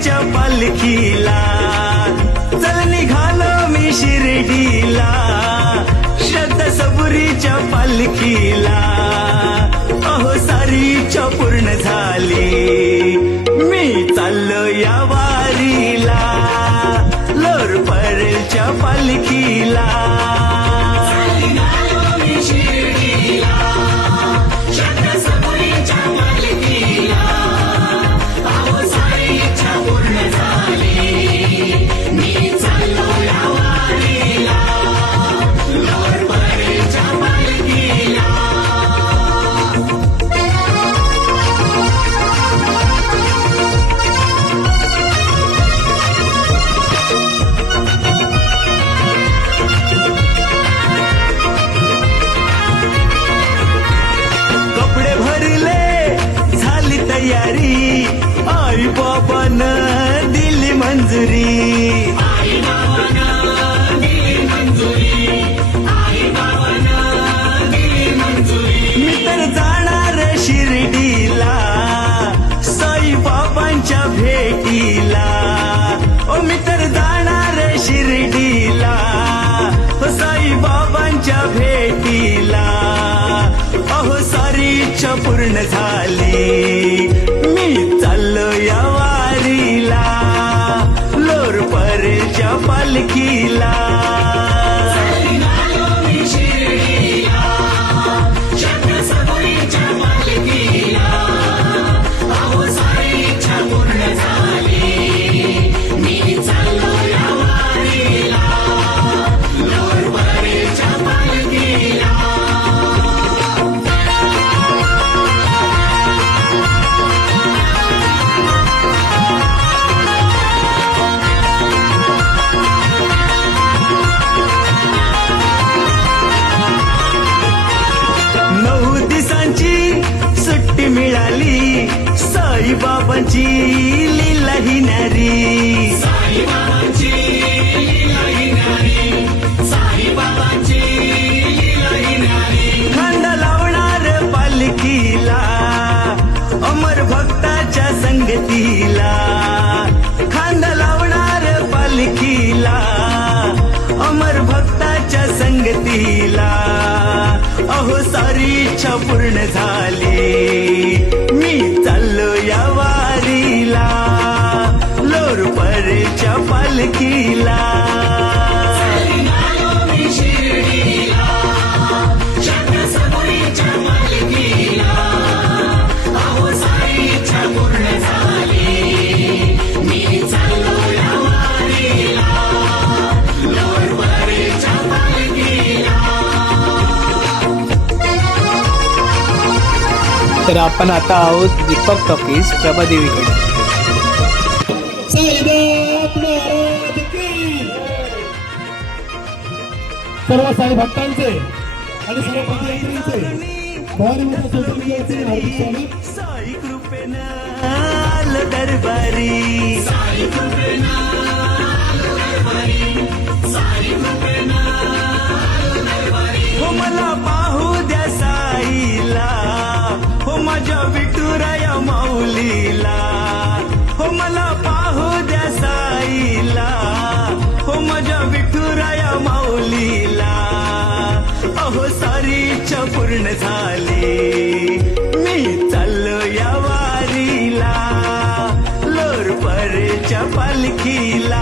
सबुरीच्या पालखीला चल निघालो मी शिर्डीला श्रद्धा सबुरीच्या पालखीला अहो सारी इच्छा पूर्ण झाली मी चाललो या वारीला लोर परेच्या पालखीला तयारी आई बाबानं दिली मंजुरी मी तर जाणार शिर्डीला साई बाबांच्या भेटीला ओ मी तर जाणार शिर्डीला साई बाबांच्या भेटीला अहो सारी इच्छा पूर्ण झाली मी चाललो या वारीला लोर परेच्या पालखीला सुट्टी मिळाली साई बाबांची लीला ही न्यारी खांदा लावणार पालखीला अमर भक्ताच्या संगतीला खांदा लावणार पालखीला अमर भक्ताच्या संगतीला अहो सारी इच्छा पूर्ण झाली मी चाललो या वारीला लोर परेच्या पालखीला तर आपण आता आहोत दीपक टॉकीज प्रभादेवीकडे. सर्व साई भक्तांचे आणि सर्व पदयात्रींचे साई कृपेनं आलं दरबारी हो मला पाहू द्या साईला हो माझ्या विठुराया माऊलीला हो मला पाहू द्या साईला हो माझ्या विठुराया माऊलीला अहो सारी इच्छा पूर्ण झाली मी चाललो या वारीला लोर परेच्या पालखीला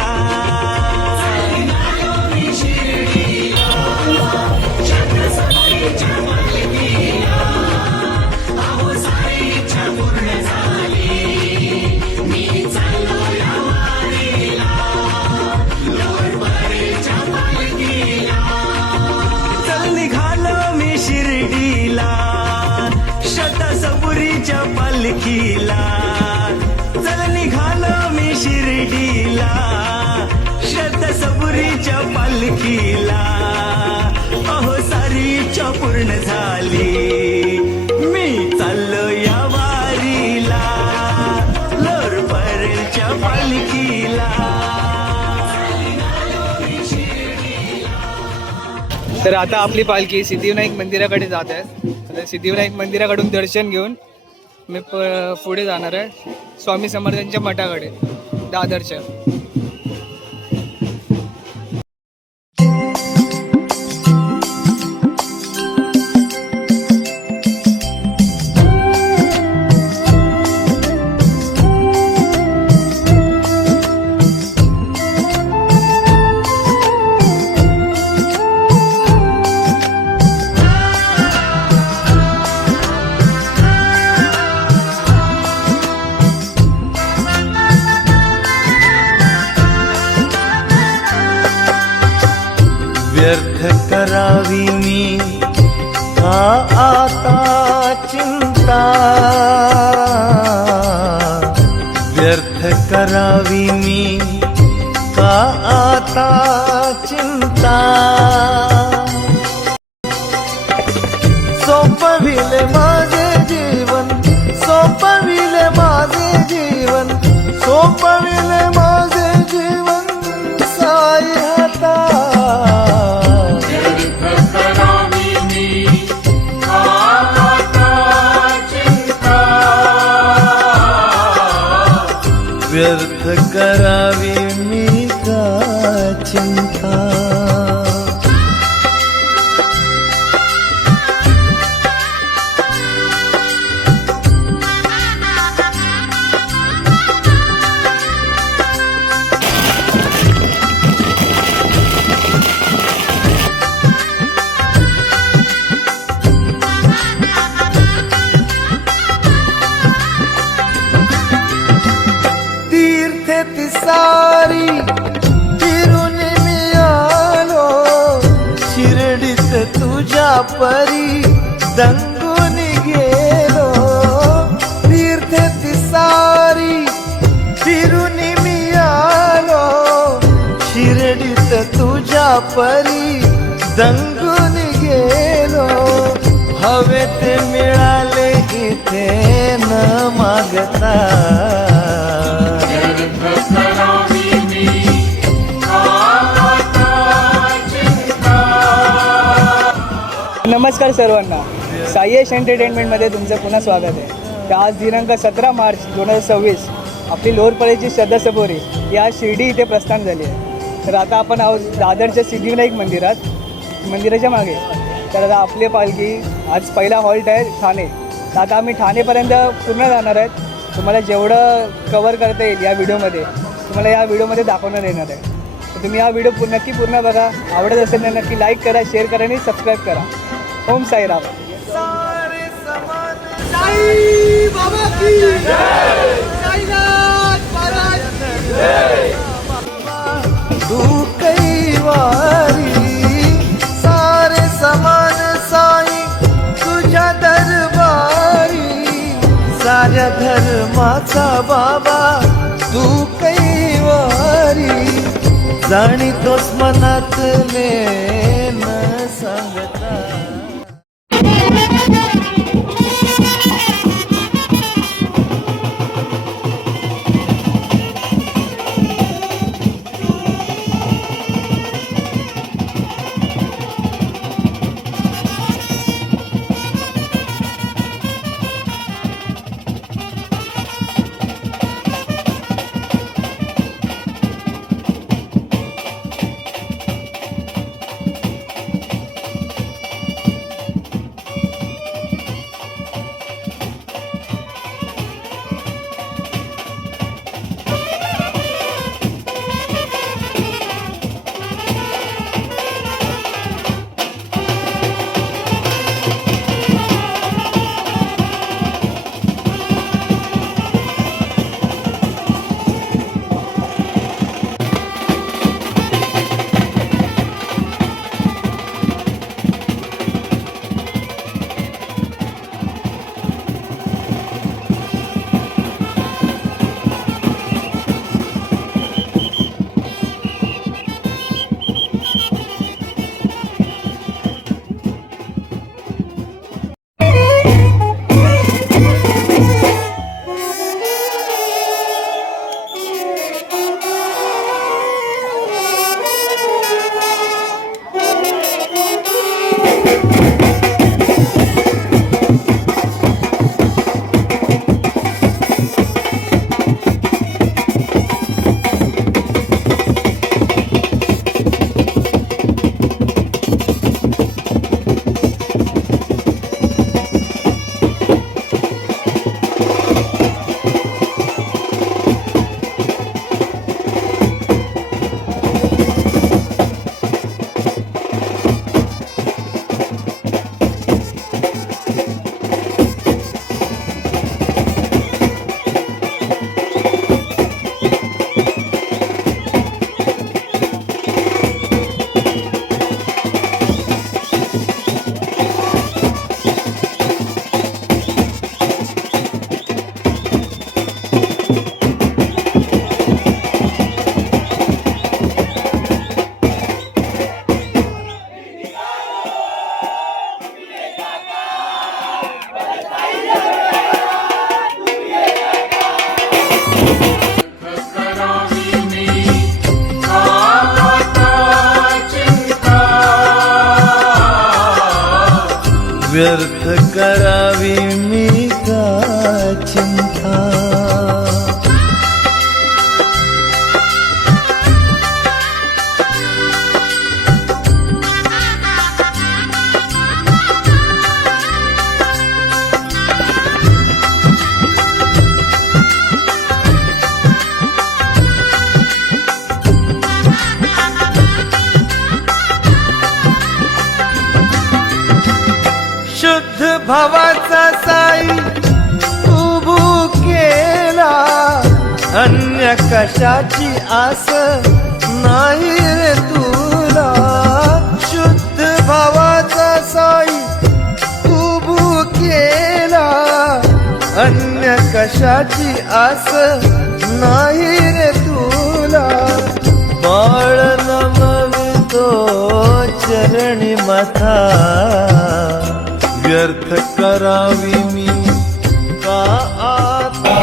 शिर्डीला श्रद्धा सबुरीच्या पालखीला चल निघालो मी शिर्डीला श्रद्धा सबुरीच्या पालखीला अहो सारी इच्छा पूर्ण झाली मी चाललो या वारीला लोर परेच्या पालखीला. तर आता आपली पालखी सिद्धिविनायक मंदिराकडे जात आहे. तर सिद्धिविनायक मंदिराकडून दर्शन घेऊन मी पुढे जाणार आहे स्वामी समर्थांच्या मठाकडे. दादरच्या. व्यर्थ करावी मी का आता चिंता, व्यर्थ करावी मी का आता चिंता, सोपविले माझे जीवन, सोपविले माझे जीवन, सोपविले माझे जीवन साई हाता. व्यर्थ करावी मी का चिंता. सारी फिरून मी आलो, शिर्डीत तुझ्या परी दंगून गेलो. तीर्थ सारी फिरून मी आलो, शिर्डीत तुझ्या परी दंगून गेलो. हवे ते मिळाले इथे न मागता. नमस्कार सर्वांना, साईश एंटरटेनमेंटमध्ये तुमचं पुन्हा स्वागत आहे. तर आज दिनांक 17 मार्च 2026 आपली लोहरपळेची श्रद्धा सबोरी या शिर्डी इथे प्रस्थान झाली आहे. तर आता आपण आहोत दादरच्या सिद्धिविनायक मंदिराच्या मागे. तर आता आपली पालखी आज पहिला हॉल्ट आहे ठाणे. तर आता आम्ही ठाणेपर्यंत पूर्ण जाणार आहेत. तुम्हाला जेवढं कवर करता येईल या व्हिडिओमध्ये तुम्हाला या व्हिडिओमध्ये दाखवण्यात येणार आहे. तर तुम्ही हा व्हिडिओ नक्की पूर्ण बघा. आवडत असेल तर नक्की लाईक करा, शेअर करा आणि सबस्क्राईब करा. ओम साईराम. सारे समान साई बाबा की जय, साईनाथ महाराज की जय. तू कैवारी सारे समान साई तुझ्या दरबारी, साऱ्या धर्माचा बाबा तू कैवारी. जाणीतोस मनातले न सांगता. व्यर्थ करावी मी का चिंता. शुद्ध भावाचा साई तू केला, अन्य कशाची आस नाही रे तुला. शुद्ध भावाचा साई तू केला, अन्य कशाची आस नाही रे तुला. बाळ नमवितो चरणी माथा, व्यर्थ करावी मी का आता.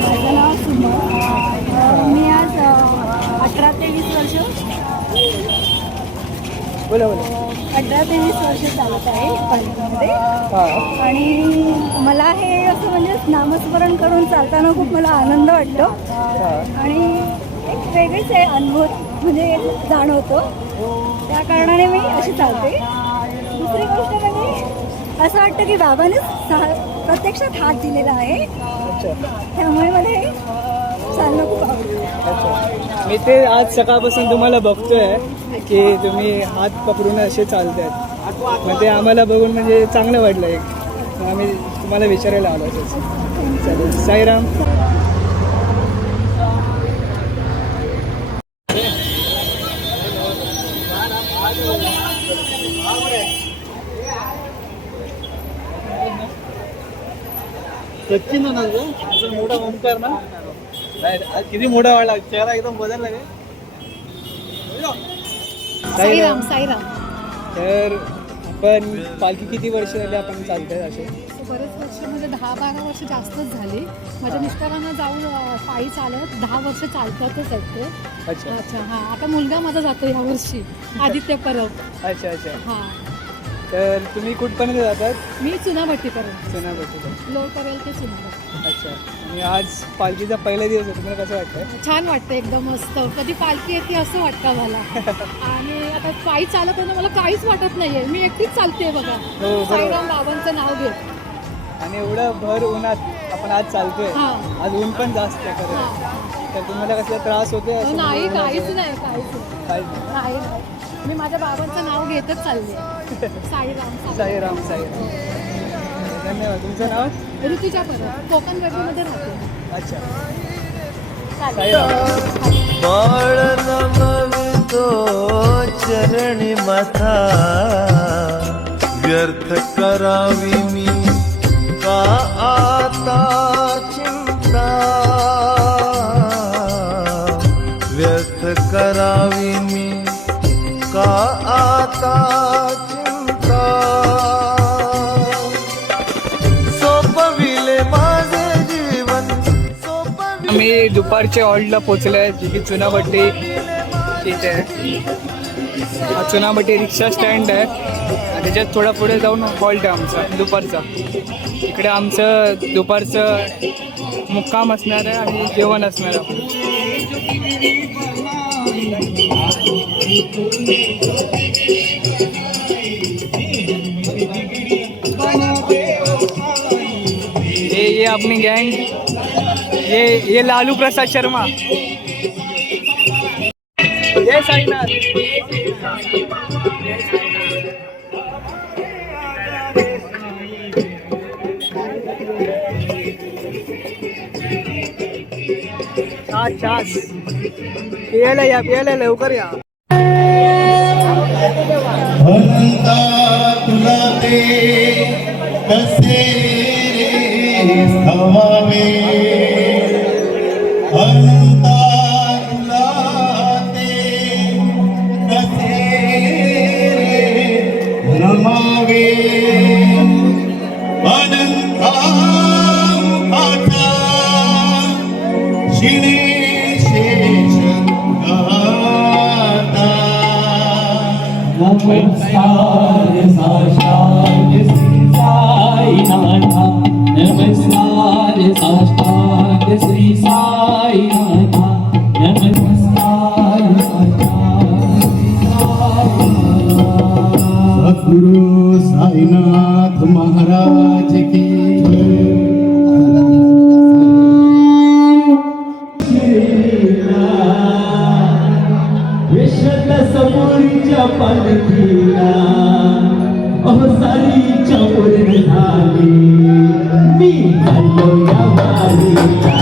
माझं नाव सुमा. मी आज 18 ते 20 वर्ष बोला बोला. 18 ते 20 वर्ष चालत आहे पालखीमध्ये. हां आणि मला हे असं म्हणजे नामस्मरण करून चालताना खूप मला आनंद वाटतो. हां आणि एक वेगळीच आहे अनुभव म्हणजे जाणवतो. त्या कारणाने मी अशी चालते. दुसरी गोष्ट म्हणजे असं वाटतं की बाबानेच प्रत्यक्षात हात दिलेला आहे. अच्छा त्यामुळे मला हे चालणं खूप आवडतं. अच्छा. मी ते आज सकाळपासून तुम्हाला बघतोय की तुम्ही हात पकडून असे चालतायत. मग ते आम्हाला बघून म्हणजे चांगलं वाटलं. एक आम्ही तुम्हाला विचारायला आलो असंच. चालेल. साईराम. सचिन ना असं मोठा ओमकार ना नाही आज किती मोठा वाढला चेहरा एकदम बदलला रे साईराम साईराम तर आपण पालखी किती वर्ष झाली आपण चालतंय असे बरेच वर्ष म्हणजे 10-12 वर्ष जास्तच झाली. माझ्या मिस्टरांना जाऊन पायी चालत 10 वर्ष चालतातच आहेत ते. अच्छा अच्छा हां आता मुलगा माझा जातो ह्या वर्षी आदित्य परब. अच्छा अच्छा हां तर तुम्ही कुठपर्यंत जातात मी चुनाभट्टीपर्यंत सोनापट्टी लोक करेल ते चुनाभट्टी. अच्छा आणि आज पालखीचा पहिला दिवस आहे तुम्हाला कसं वाटतं छान वाटतं एकदम मस्त. कधी पालखी येते असं वाटतं मला. आणि आता पायी चालत होतं मला काहीच वाटत नाहीये. मी एकटीच चालते बघा बरोबर. साईराम बाबांचं नाव घेत. आणि एवढं भर उन्हात आपण आज चालतोय हां. आज ऊन पण जास्त आहे खरं हां. तर तुम्हाला कसला त्रास होते असं नाही म्हणजे काहीच नाही काहीच नाही. काहीच नाही. नाही नाही मी माझ्या बाबांचं नाव घेतच चालले. साईराम साईराम साईराम धन्यवाद तुमचं नाव ऋतुजा परब कोकण रेल्वेमध्ये राहते. अच्छा चालेल. साईराम बाळ नमवितो चरणी माथा व्यर्थ करावी मी का आता चिंता व्यर्थ करावी मी का आता चिंता सोपविले माझे जीवन सोपविले आम्ही दुपारच्या हॉल्टला पोचलो आहे जी की चुनाभट्टी तिथे आहे हा चुनाभट्टी रिक्षा स्टँड आहे आणि त्याच्यात थोडा पुढे जाऊन हॉल्ट आहे आमचा दुपारचा इकडे आमचं दुपारचं मुक्काम असणार आहे आणि जेवण असणार आहे ये अपनी गैंग ये लालू प्रसाद शर्मा जय साईनाथ छास प्यायला लवकर या अनंता तुला ते कसे रे स्थावावे अनंता तुला ते कसे रे रमावे अनंता मुखाचा शिणे शेष गाता नमस्कार साष्टांग श्री साईनाथा नमस्कार साष्टांग श्री साईनाथा नमस्कार साष्टांग श्री साईनाथा सद्गुरु साईनाथ महाराज की विश्वत समोरच्या पालखीला अहो सारी चौर झाली मी चाललो या वारीला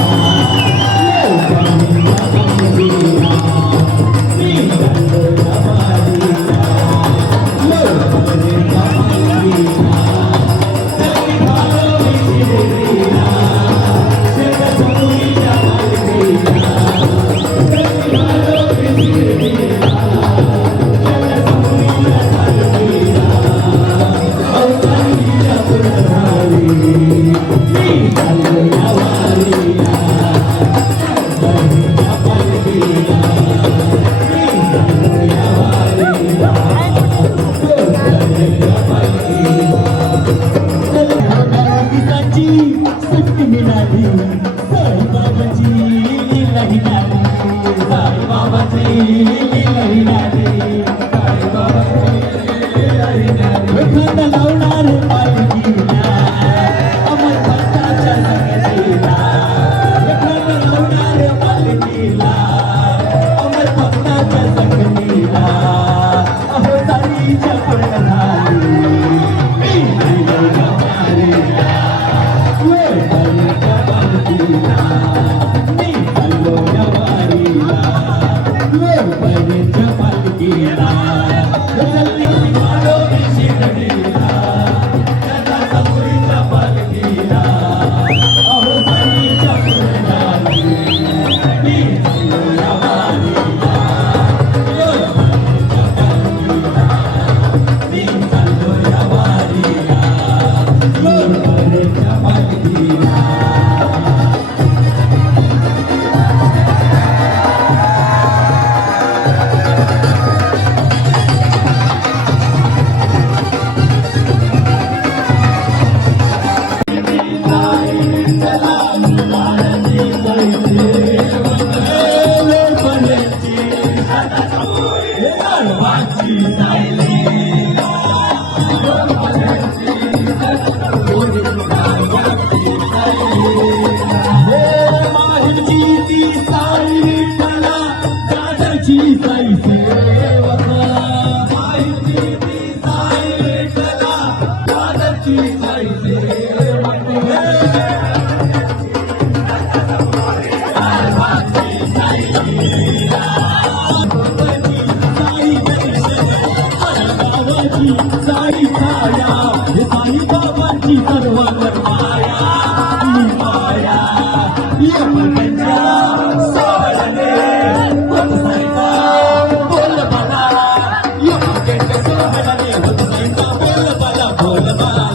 मी चाललो या वारीला सुट्टी मिळाली साईबाबाची लीला हिलाली साईबाबाची लीला हिलाली साईबाबाची लीला हिलाली एखादा लावणार पालखीला अमर भक्ताच्या संगतीला एखादा लावणार पालखीला अमर भक्ताच्या संगतीला अहो सारी चपळ झाली मी गेलो या वारीला मी चाललो या वारीला साई छाया हे साई बाबांची सर्वांवर माया ही माया या मनाच्या सोहळ्याने होत साईचा बोल मला या मनाच्या सोहळ्याने होत साईचा बोल मला बोल मला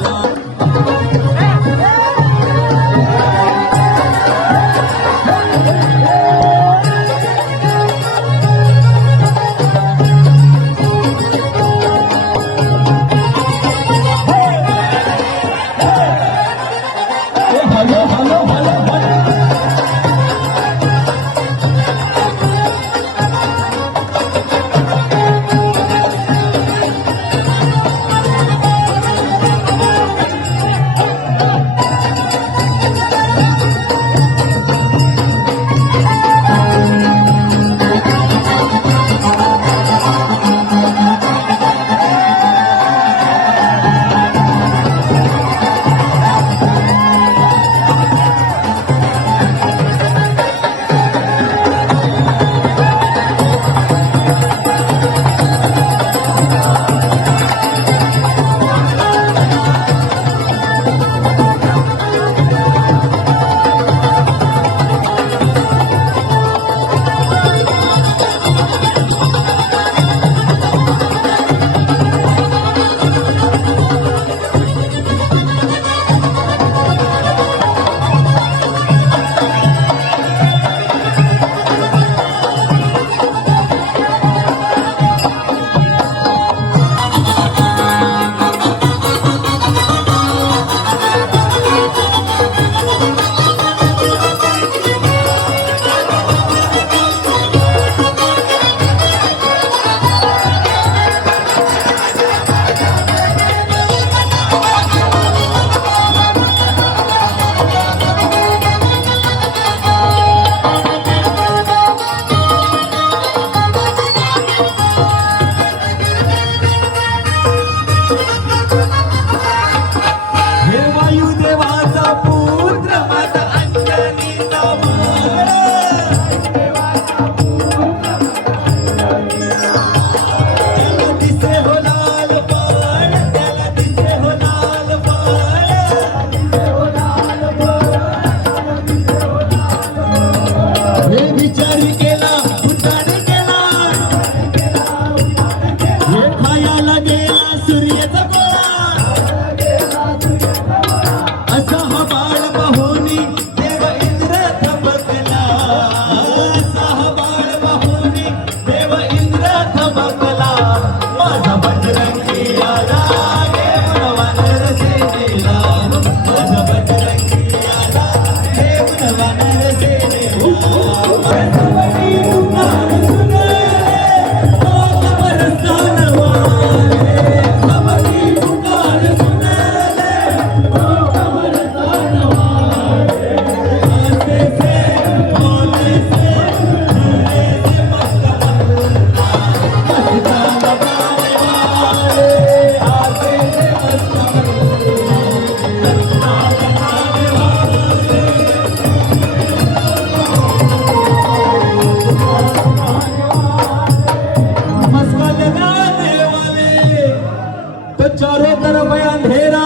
चारों तरफ अंधेरा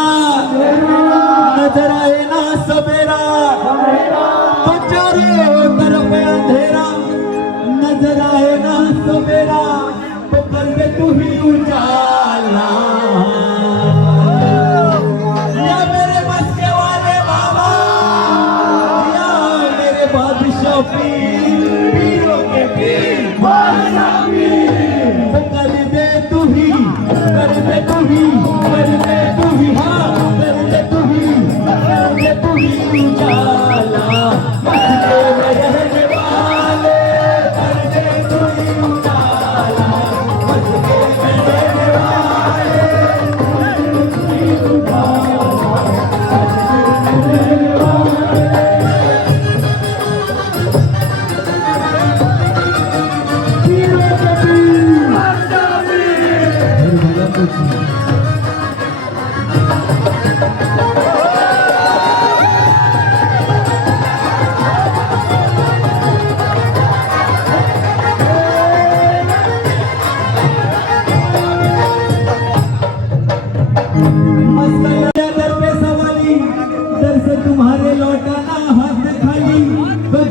नजर आए ना सवेरा तो चारों तरफ अंधेरा नजर आए ना सवेरा तो कर दे तू ही उजाला या मेरे बस के वाले बाबा या मेरे बादशाह पीर पीरों के पीर बादशाह पीर तो कर दे तू ही कर दे तू ही कर दे तू ही हाँ कर दे तू ही उजाला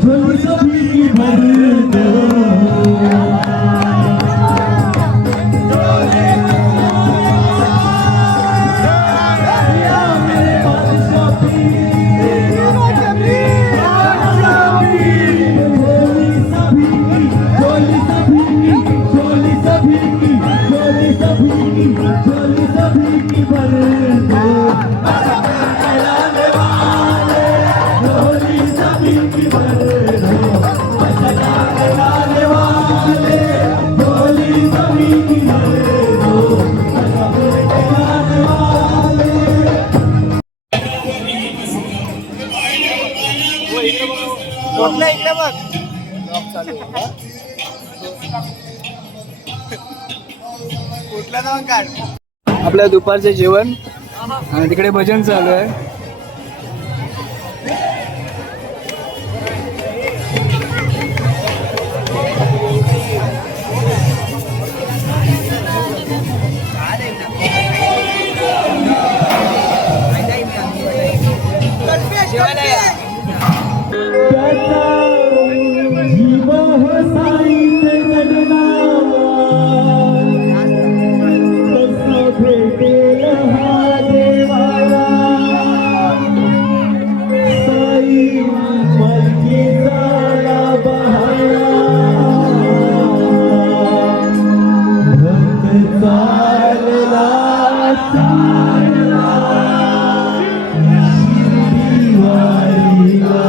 झोली सभी की भर दो इकडे बघ कुठला जाऊन काढ. आपलं दुपारचं जेवण आणि तिकडे भजन चालू आहे. जेवायला या. जीव हो साईत गडला कसं भेटेल हा देवाला साई मलकीचा बहारा भक्त चालला चालला शिरडीवारीला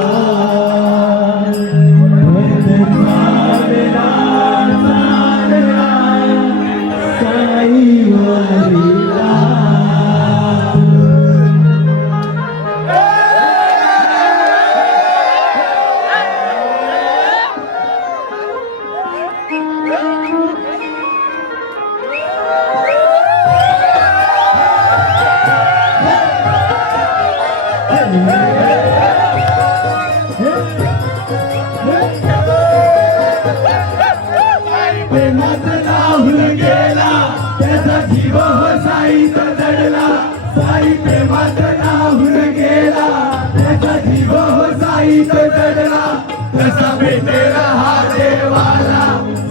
प्रेमात राहून गेला त्याचा जीव हो साईत दडला साई प्रेमात राहून गेला त्याचा जीव हो साईत दडला कसा भेटेल हा देवाला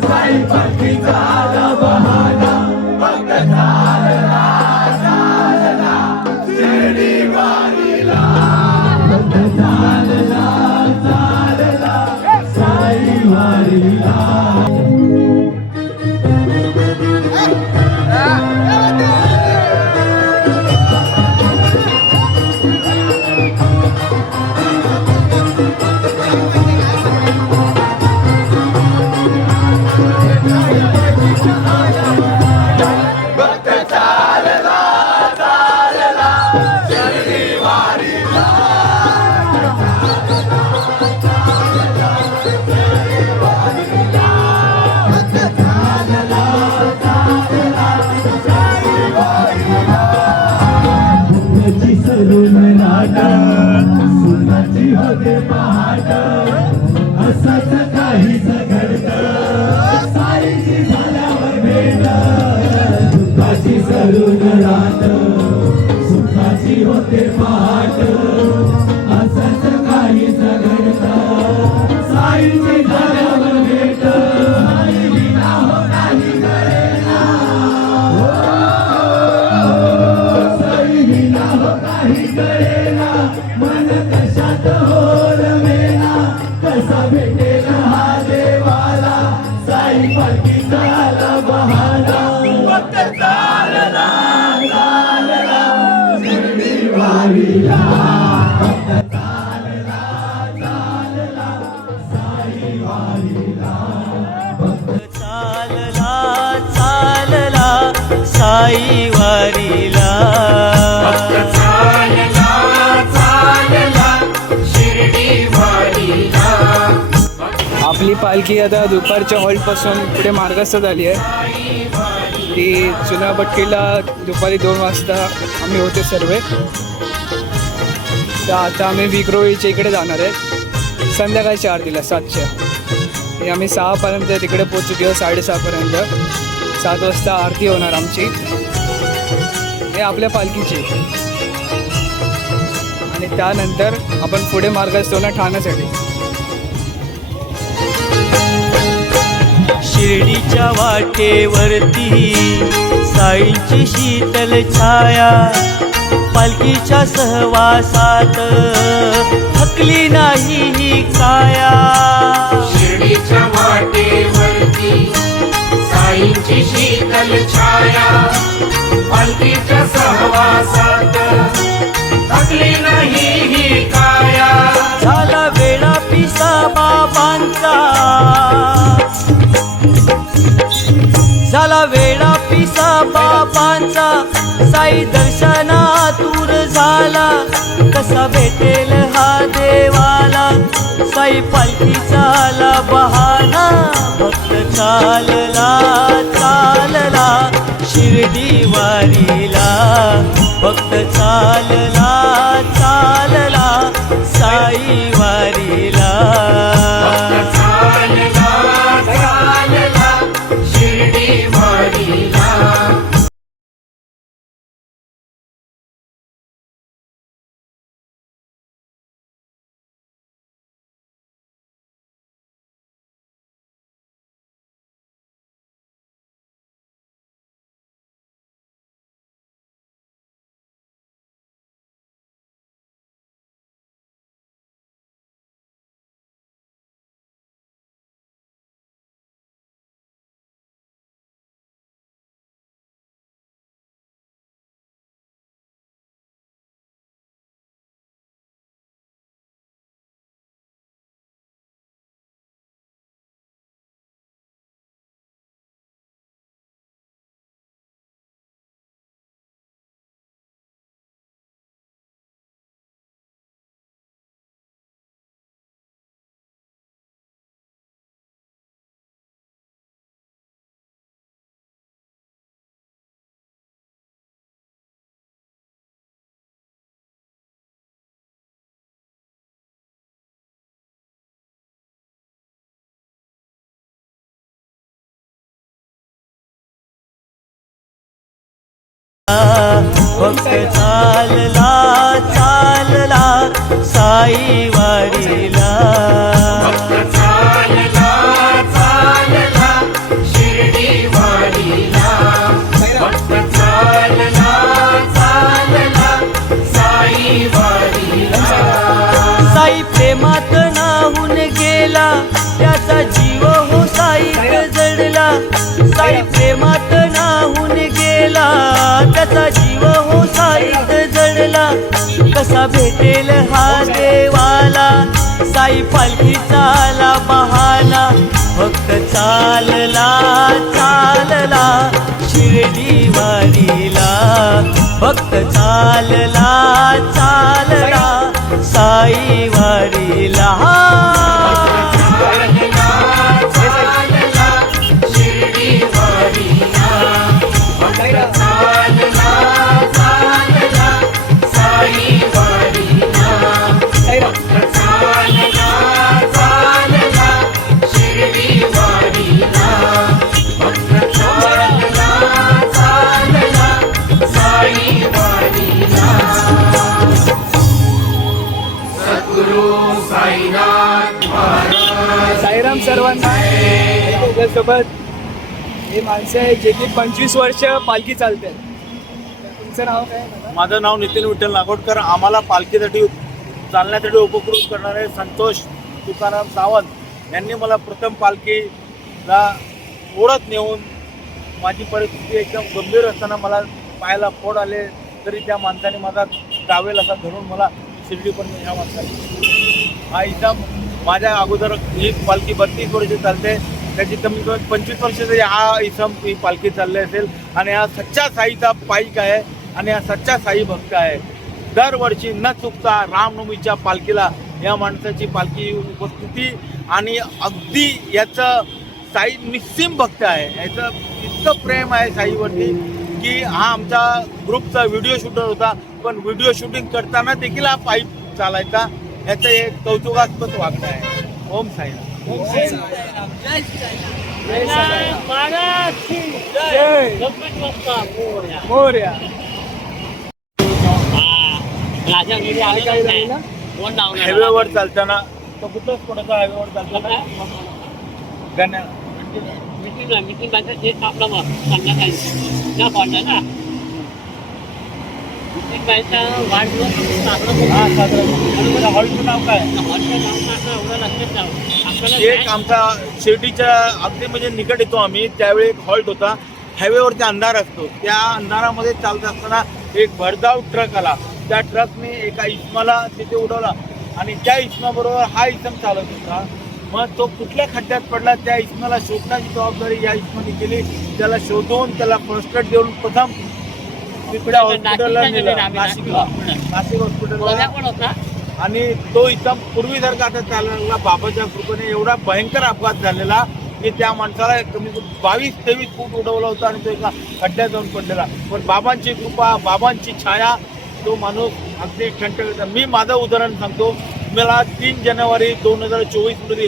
साई पालखीचा आला बहाना भक्त चालला चालला शिर्डीवारीला भक्त चालला चालला साई वारीला. सुनाची होते पहाट असंच काहीच घडतं साईची झाल्यावर भेट दुःखाची सरून रात सुखाची होते पहाट असंच काहीच घडतं साईची झाल्यावर भेट साई विना हो नाही कळेना साई विना हो काही कळेना मन कशात हो रमेना कसा भेटेल हा देवाला साई पालखीचा आला बहाना भक्त चालला चालला शिर्डीवारीला भक्त चालला चालला साई वारीला भक्त चालला चालला साई वारीला आपली पालखी आता दुपारच्या हॉल्टपासून पुढे मार्गस्थ झाली आहे. ती जुन्या भट्टीला दुपारी 2 वाजता आम्ही होते सर्व. तर आता आम्ही विक्रोळीच्या इकडे जाणार आहे संध्याकाळच्या आरतीला 7च्या. आणि आम्ही 6पर्यंत तिकडे पोचू किंवा 6:30पर्यंत. 7 वाजता आरती होणार आमची हे आपल्या पालखीची. आणि त्यानंतर आपण पुढे मार्गस्थ होणार ठाण्यासाठी. शिर्डीच्या वाटेवरती साईंची शीतल छाया पालखीच्या सहवासात थकली नाही ही काया शिर्डीच्या वाटेवरती साईंची शीतल छाया पालखीच्या सहवासात थकली नाही ही काया झाला वेळा पिसा बाबांचा झाला वेळा पिसा बाबांचा साई दर्शनातूर झाला कसा भेटेल हा देवाला साई पालखीचा आला बहाना भक्त चालला चालला शिर्डी वारीला भक्त चालला चालला साई वारीला चालला चालला शिर्डी वारीला भक्त चालला चालला साई वारीला चालला चालला शिर्डी वारीला भक्त चालला चालला साई वारीला साई प्रेमात नाहून गेला त्याचा जीव हो साईत जडला साई प्रेमात नाहून गेला त्याचा जीव हो साईत जडला कसा भेटेल हा देवाला साई पालखीचा आला बहाना भक्त चालला चालला शिर्डी वारीला भक्त चालला चालला साई वारीला शिर्डी वारीला भक्त चालला चालला साई वारीला भक्त चालला चालला शिर्डी वारीला भक्त चालला चालला साई वारीला सद्गुरु साईनाथ महाराज साईराम सर्वांना. सोबत हे माणसं आहे जे की 25 वर्ष पालखी चालते. तुमचं नाव काय? माझं नाव नितीन विठ्ठल नागोडकर. आम्हाला पालखीसाठी चालण्यासाठी उपकृत करणारे संतोष तुकाराम सावंत यांनी मला प्रथम पालखीला ओढत नेऊन माझी परिस्थिती एकदम गंभीर असताना मला पायाला फोड आले तरी त्या माणसाने माझा गावेल असा धरून मला शिर्डीपर्यंत ह्या माणसाने हा इथं माझ्या अगोदर ही पालखी 32 वर्षे चालते. त्याची कमी कमी 25 वर्ष तरी हा इसम ही पालखी चालली असेल आणि हा सच्चा साईचा पाईक आहे आणि हा सच्चा साई भक्त आहे. दरवर्षी न चुकता रामनवमीच्या पालखीला या माणसाची पालखी उपस्थिती आणि अगदी याचं साई निस्सीम भक्त आहे. याचं इतकं प्रेम आहे साईवरती की हा आमचा ग्रुपचा व्हिडिओ शूटर होता पण व्हिडिओ शूटिंग करताना देखील हा पाईप चालायचा. याचं एक कौतुकास्पद वागणं आहे. ओम साईराम. ओम साईराम. मोरया. हायवेवर चालताना तो कुठंच कोणाचा हायवेवर चालताना गाण्या मीटिंग बांधतात ते आपला संध्याकाळी त्या हॉलला ना मीटिंग बांधता वाढदिवस हॉलचं नाव काय? हॉलचं नाव असं एवढं लक्षात नाव आपल्याला एक आमचा शिर्डीच्या अगदी म्हणजे निकट येतो आम्ही, त्यावेळी एक हॉल्ट होता. हायवेवरती अंधार असतो, त्या अंधारामध्ये चालत असताना एक भरधाव ट्रक आला. त्या ट्रकने एका इस्माला तिथे उडवला आणि त्या इस्माबरोबर हा इसम चालत होता. मग तो कुठल्या खड्ड्यात पडला त्या इस्माला शोधण्याची जबाबदारी या इस्माने केली. त्याला शोधून त्याला फर्स्ट एड देऊन प्रथम तिकडे हॉस्पिटलला नेलं, नाशिक हॉस्पिटलला. पण होता आणि तो इथं पूर्वीसारखा आता चालला लागला. बाबाच्या कृपेने एवढा भयंकर अपघात झालेला की त्या माणसाला कमी 22-23 फूट उडवला होता आणि तो एका खड्ड्यात जाऊन पडलेला. पण बाबांची कृपा, बाबांची छाया, तो माणूस अगदी ठणठणीत. मी माझं उदाहरण सांगतो. मला 3 जानेवारी 2024 मध्ये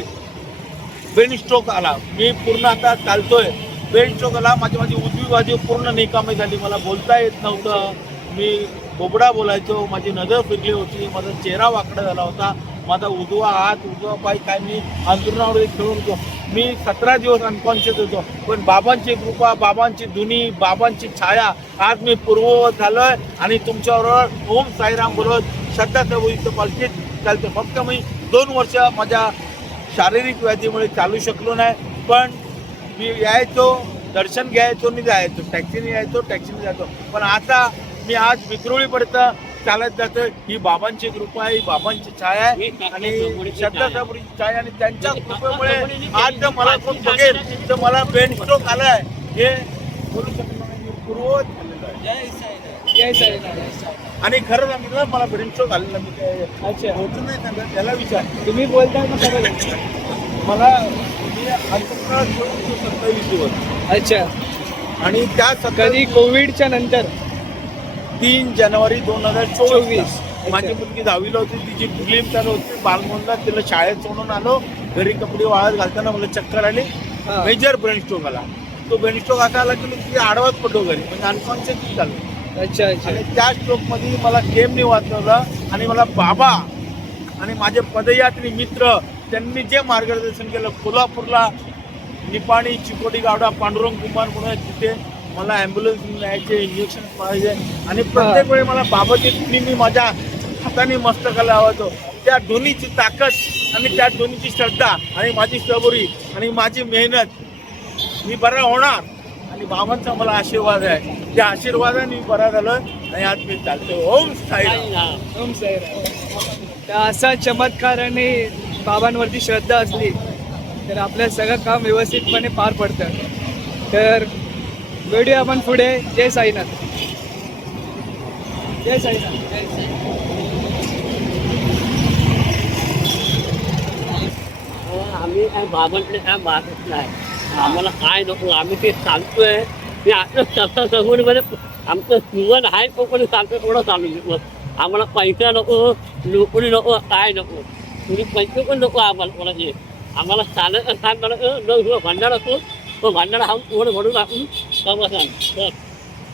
ब्रेन स्ट्रोक आला. मी पूर्ण आता चालतोय. ब्रेन स्ट्रोक आला, माझी उजवी बाजू पूर्ण निकामी झाली. मला बोलता येत नव्हतं. मी बोबडा बोलायचो. माझी नजर फिरली होती. माझा चेहरा वाकडा झाला होता. माझा उजवा हात, उजवा पाय काय मी अंतरुणावर खेळून होतो. मी 17 दिवस अनकॉन्शियस होतो. पण बाबांची कृपा, बाबांची धुनी, बाबांची छाया, आज मी पूर्ववत झालोय आणि तुमच्याबरोबर ओम साईराम बोलत श्रद्धा प्रभूचं पालखीत चालतो. फक्त मी 2 वर्ष माझ्या शारीरिक व्याधीमुळे चालू शकलो नाही. पण मी यायचो, दर्शन घ्यायचो आणि जायचो. टॅक्सीने यायचो, टॅक्सीने जायचो. पण आता मी आज विक्रोळीपर्यंत चालत जातो. ही बाबांची कृपा आहे, ही बाबांची छाया आहे आणि श्रद्धा प्रभूची छाया. आणि त्यांच्या कृपेमुळे आज जर मला कोण बघेल तर मला ब्रेन स्ट्रोक आलाय हे बोलू शकणार नाही. मी पूर्ववत झालेलो आहे. जय साईनाथ. आणि खरं सांगितलं मला ब्रेन स्ट्रोक आलेला. मी काय अच्छा, होतं नाही सांगत, त्याला विचार. तुम्ही बोलताय ना सगळं. मला मी अंतराळात सोडून 27 दिवस. अच्छा, आणि त्या कधी कोविडच्या नंतर 3 जानेवारी 2024 माझी मुलगी 10वीला होती. तिची प्रिलिम चालू होती बालमोहनला. तिला शाळेत सोडून आलो. घरी कपडे वाळत घालताना मला चक्कर आली. हा. मेजर ब्रेन स्ट्रोक आला. तो ब्रेन स्ट्रोक असा आला की मी तिथे आडवाच पडलो घरी, म्हणजे अनकॉन्शियस झालो. अच्छा अच्छा. आणि त्या स्ट्रोकमध्ये मला केमने वाचवलं आणि मला बाबा आणि माझे पदयात्री मित्र त्यांनी जे मार्गदर्शन केलं. कोल्हापूरला निपाणी, चिकोडी, गावडा, पांडुरंग कुमार म्हणून तिथे मला ॲम्ब्युलन्स न्यायचे, इंजेक्शन मारायचे आणि प्रत्येक वेळी मला बाबाची धुनी मी माझ्या हाताने मस्तकाला लावायचो. त्या धुनीची ताकद आणि त्या धुनीची श्रद्धा आणि माझी सबुरी आणि माझी मेहनत, मी बरा होणार आणि बाबांचा मला आशीर्वाद आहे. त्या आशीर्वादाने मी बरा झालो आणि आज मी चालतो. ओम साईराम. ओम साईराम. तर असा चमत्कार आणि बाबांवरती श्रद्धा असली तर आपलं सगळं काम व्यवस्थितपणे पार पडतं. तर भेटूया आपण पुढे. जय साईनाथ. जय साईनाथ. आम्ही काय बाबांकडे काय मागत नाही. आम्हाला काय नको, आम्ही ते चालतोय. ते आपलं स्वतः सगुणमध्ये आमचं जीवन आहे तो पण चालतं, थोडं चालू शकतो. आम्हाला पैसा नको, नोकरी नको, काय नको. तुम्ही पैसे पण नको आम्हाला कोणाचे. आम्हाला चालत सांग मला भांडार असतो तो भांडार हा थोडं भरून टाकून सांग.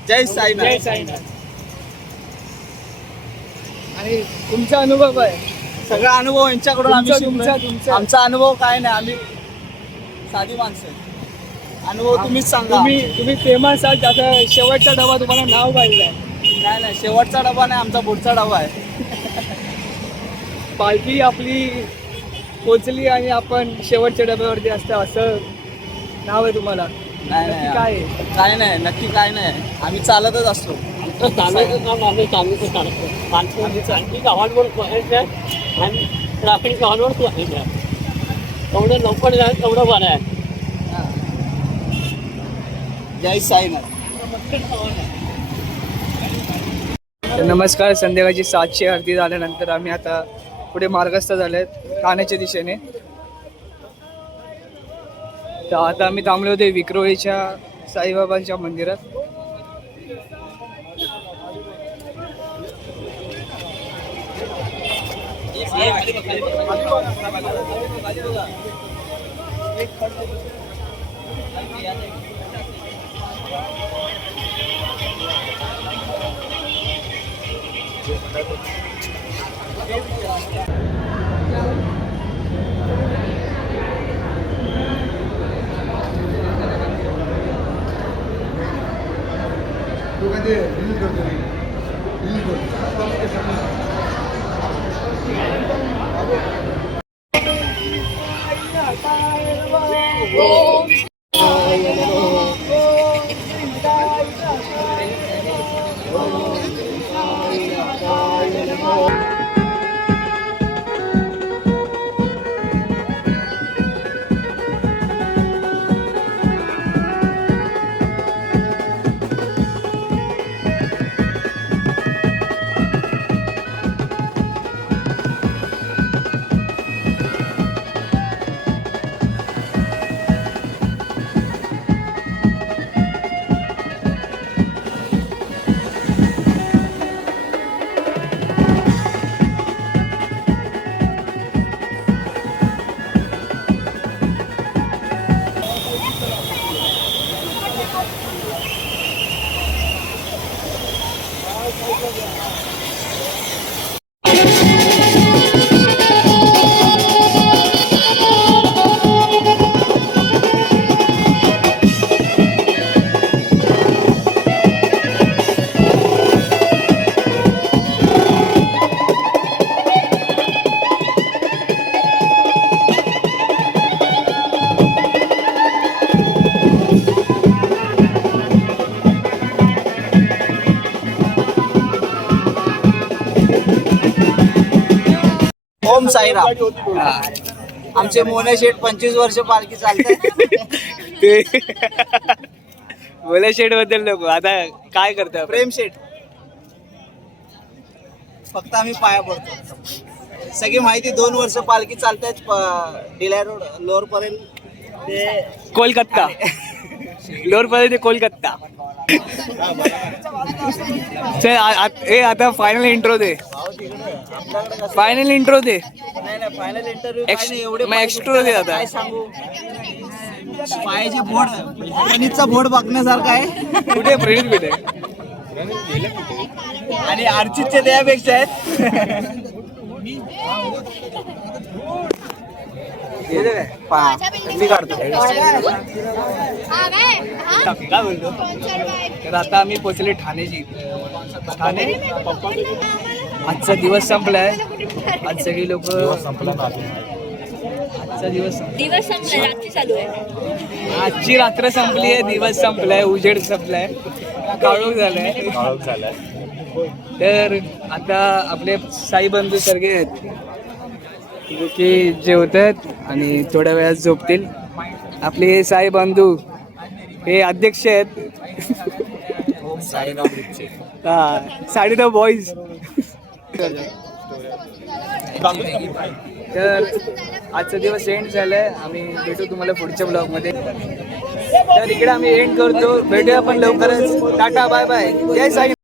जय साईनाथ. जय साईनाथ. आणि तुमचा अनुभव आहे? सगळा अनुभव यांच्याकडून आम्ही शिकलोय. तुमचा आमचा अनुभव काय नाही, आम्ही साधी माणसं आहे. अनुभव तुम्हीच सांगा. तुम्ही फेमस आहात. आता शेवटचा डबा तुम्हाला नाव पाहिजे. नाही, शेवटचा डबा नाही, आमचा पुढचा डबा आहे. पालखी आपली पोचली आणि आपण शेवटच्या डब्यावरती असतं असं नाव आहे तुम्हाला? नाही नक्की काय आहे? काय नाही, नक्की काय नाही. आम्ही चालतच असतो. आमचं चालायचं काम आम्ही चालूच चालतो. आणखी गावांवर पोहायचं आहे आणि ट्राफिक गावांवर पोहायचं आहे. तेवढं लवकर जाईल तेवढं बरं आहे. जय साईनाथ. नमस्कार. संध्याकाळची 7ची आरती झाल्यानंतर आम्ही आता पुढे मार्गस्थ झाले आहेत ठाण्याच्या दिशेने. तर आता आम्ही थांबले होते विक्रोळीच्या साईबाबांच्या मंदिरात. ओम साईराम. आमचे मोने शेठ 25 वर्ष पालखी चालतात. ते बोले शेड बद्दल नको, आता काय करता प्रेम शेठ फक्त आम्ही पाया पडतो. सगळी माहिती 2 वर्ष पालखी चालतात डिलाय रोड लोअर पर्यंत ते कोलकाता लोअर पर्यंत ते कोलकाता. चल आता फायनल इंट्रो दे. फायनल इंट्रो दे. नाही फायनल इंटरव्ह्यू एवढे मग एक्स्ट्रा दे आता. काय सांगू. पायाचे बोर्ड गणितचा बोर्ड बघण्यासारखा आहे. कुठे प्रेरित कुठे आणि अर्चितचे त्यापेक्षा आहेत. मी काढतो. काय बोलतो. तर आता आम्ही पोचले ठाणेची. ठाणे आजचा दिवस संपलाय. आज सगळी लोक आजचा दिवस संपलाय, रात्री चालू आहे. आजची रात्र संपली आहे, दिवस संपलाय, उजेड संपलाय, काळोख झालाय. तर आता आपले साई बंधू सारखे आहेत की जेवतात आणि थोड्या वेळात झोपतील. आपले साई बंधू हे अध्यक्ष आहेत. हा 9.5 बॉईज. तर आजचा दिवस एंड झालाय. आम्ही भेटू तुम्हाला पुढच्या ब्लॉगमध्ये. तर इकडे आम्ही एंड करतो. भेटूया पण लवकरच. टाटा बाय बाय. जय साई.